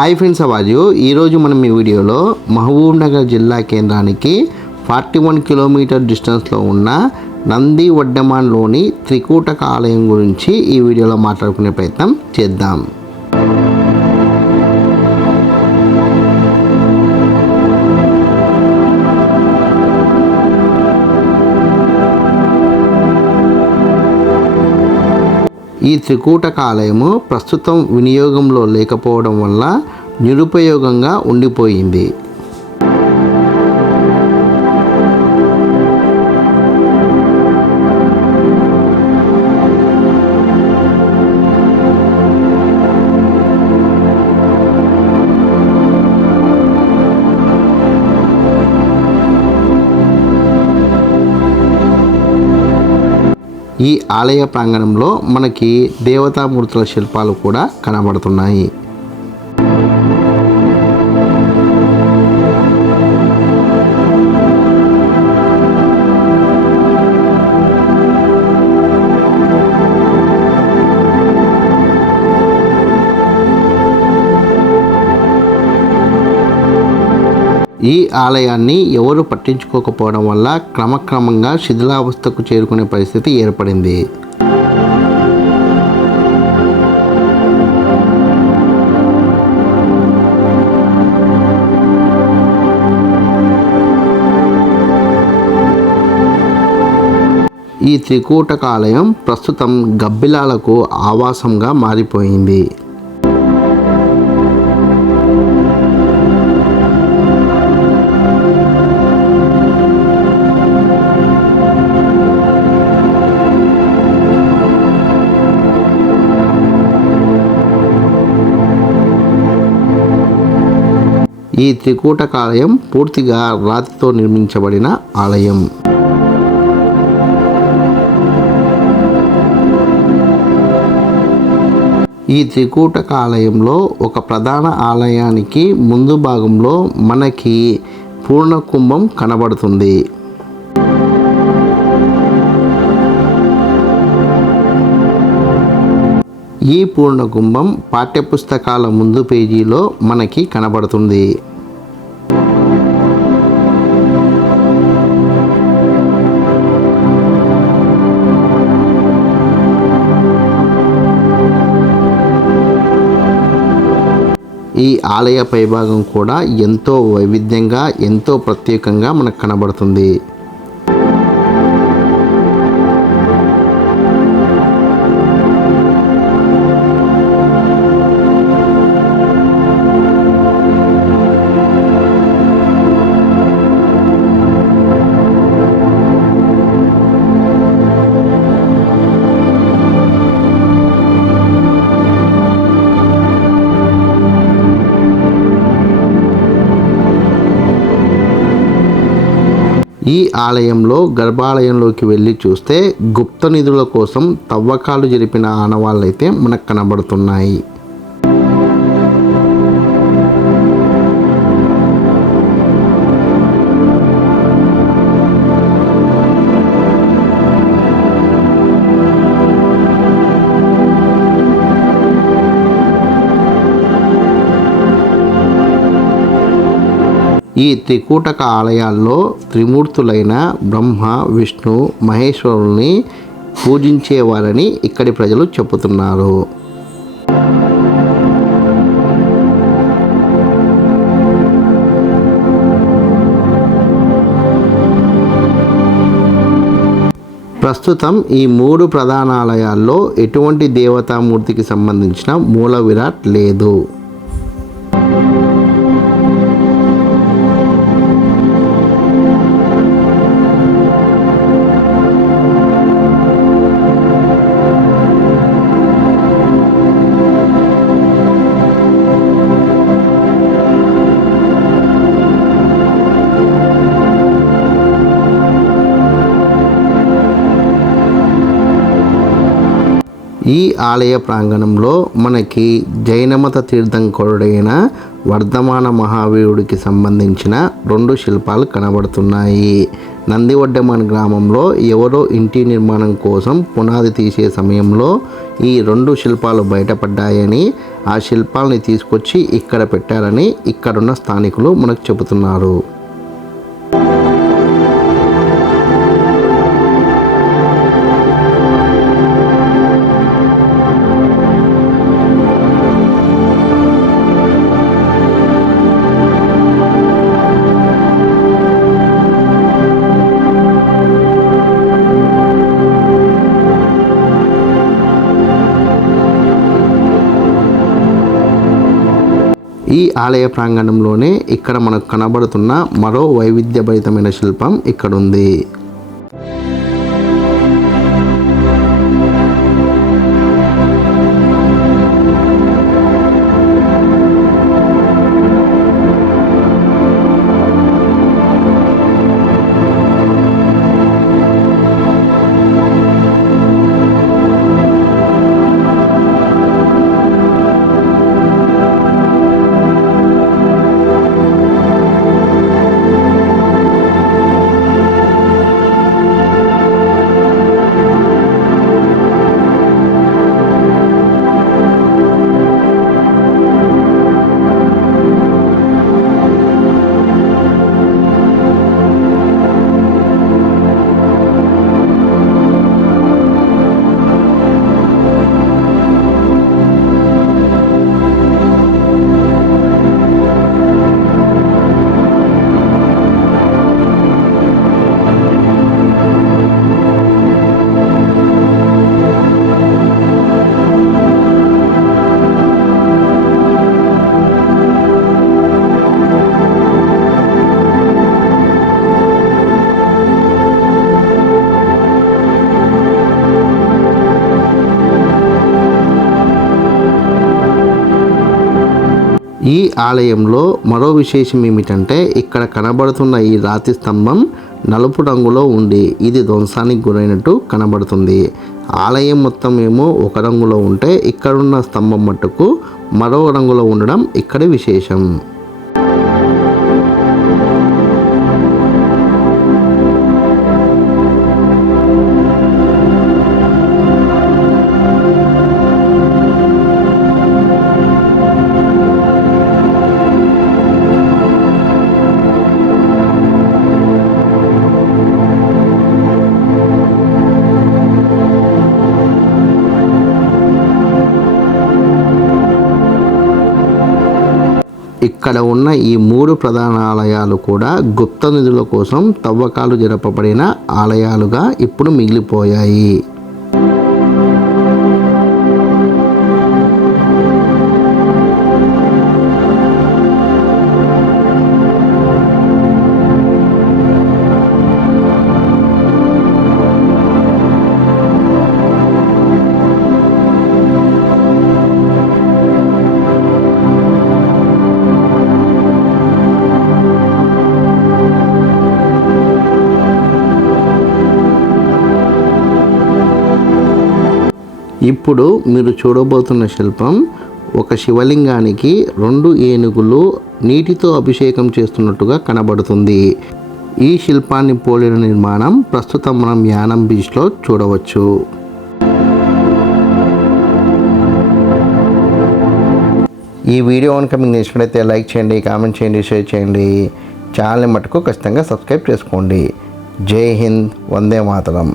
Hi friends, అవాజు ఈరోజు మనం ఈ వీడియోలో మహబూబ్నగర్ జిల్లా కేంద్రానికి 41 కిలోమీటర్ డిస్టెన్స్లో ఉన్న నంది వడ్డమాన్లోని త్రికూటక ఆలయం గురించి ఈ వీడియోలో మాట్లాడుకునే ప్రయత్నం చేద్దాం. ఈ త్రికూటక ఆలయము ప్రస్తుతం వినియోగంలో లేకపోవడం వల్ల నిరుపయోగంగా ఉండిపోయింది. ఈ ఆలయ ప్రాంగణంలో మనకి దేవతామూర్తుల శిల్పాలు కూడా కనబడుతున్నాయి. ఈ ఆలయాన్ని ఎవరు పట్టించుకోకపోవడం వల్ల క్రమక్రమంగా శిథిలావస్థకు చేరుకునే పరిస్థితి ఏర్పడింది. ఈ త్రికూటక ఆలయం ప్రస్తుతం గబ్బిలాలకు ఆవాసంగా మారిపోయింది. ఈ త్రికూటక ఆలయం పూర్తిగా రాతితో నిర్మించబడిన ఆలయం. ఈ త్రికూటక ఆలయంలో ఒక ప్రధాన ఆలయానికి ముందు భాగంలో మనకి పూర్ణకుంభం కనబడుతుంది. ఈ పూర్ణకుంభం పాఠ్యపుస్తకాల ముందు పేజీలో మనకి కనబడుతుంది. ఈ ఆలయ పైభాగం కూడా ఎంతో వైవిధ్యంగా, ఎంతో ప్రత్యేకంగా మనకు కనబడుతుంది. ఈ ఆలయంలో గర్భాలయంలోకి వెళ్ళి చూస్తే గుప్త నిధుల కోసం తవ్వకాలు జరిపిన ఆనవాళ్ళైతే మనకు కనబడుతున్నాయి. ఈ త్రికూటక ఆలయాల్లో త్రిమూర్తులైన బ్రహ్మ, విష్ణు, మహేశ్వరుల్ని పూజించేవారని ఇక్కడి ప్రజలు చెబుతున్నారు. ప్రస్తుతం ఈ 3 ప్రధాన ఆలయాల్లో ఎటువంటి దేవతామూర్తికి సంబంధించిన మూల విరాట్ లేదు. ఈ ఆలయ ప్రాంగణంలో మనకి జైనమత తీర్థంకరుడైన వర్ధమాన మహావీరుడికి సంబంధించిన 2 శిల్పాలు కనబడుతున్నాయి. నందివడ్డమాన్ గ్రామంలో ఎవరో ఇంటి నిర్మాణం కోసం పునాది తీసే సమయంలో ఈ 2 శిల్పాలు బయటపడ్డాయని, ఆ శిల్పాలని తీసుకొచ్చి ఇక్కడ పెట్టారని ఇక్కడున్న స్థానికులు మనకు చెబుతున్నారు. ఈ ఆలయ ప్రాంగణంలోనే ఇక్కడ మనకు కనబడుతున్న మరో వైవిధ్యభరితమైన శిల్పం ఇక్కడుంది. ఈ ఆలయంలో మరో విశేషం ఏమిటంటే ఇక్కడ కనబడుతున్న ఈ రాతి స్తంభం నలుపు రంగులో ఉండి ఇది ధ్వంసానికి గురైనట్టు కనబడుతుంది. ఆలయం మొత్తం ఏమో ఒక రంగులో ఉంటే ఇక్కడున్న స్తంభం మట్టుకు మరో రంగులో ఉండడం ఇక్కడ విశేషం. ఇక్కడ ఉన్న ఈ 3 ప్రధాన ఆలయాలు కూడా గుప్త నిధుల కోసం తవ్వకాలు జరపబడిన ఆలయాలుగా ఇప్పుడు మిగిలిపోయాయి. ఇప్పుడు మీరు చూడబోతున్న శిల్పం ఒక శివలింగానికి 2 ఏనుగులు నీటితో అభిషేకం చేస్తున్నట్టుగా కనబడుతుంది. ఈ శిల్పాన్ని పోలిన నిర్మాణం ప్రస్తుతం మనం యానం బీచ్లో చూడవచ్చు. ఈ వీడియో కనుక మీకు నచ్చినట్లయితే లైక్ చేయండి, కామెంట్ చేయండి, షేర్ చేయండి. ఛానల్ని మటుకు ఖచ్చితంగా సబ్స్క్రైబ్ చేసుకోండి. జై హింద్, వందే మాతరం.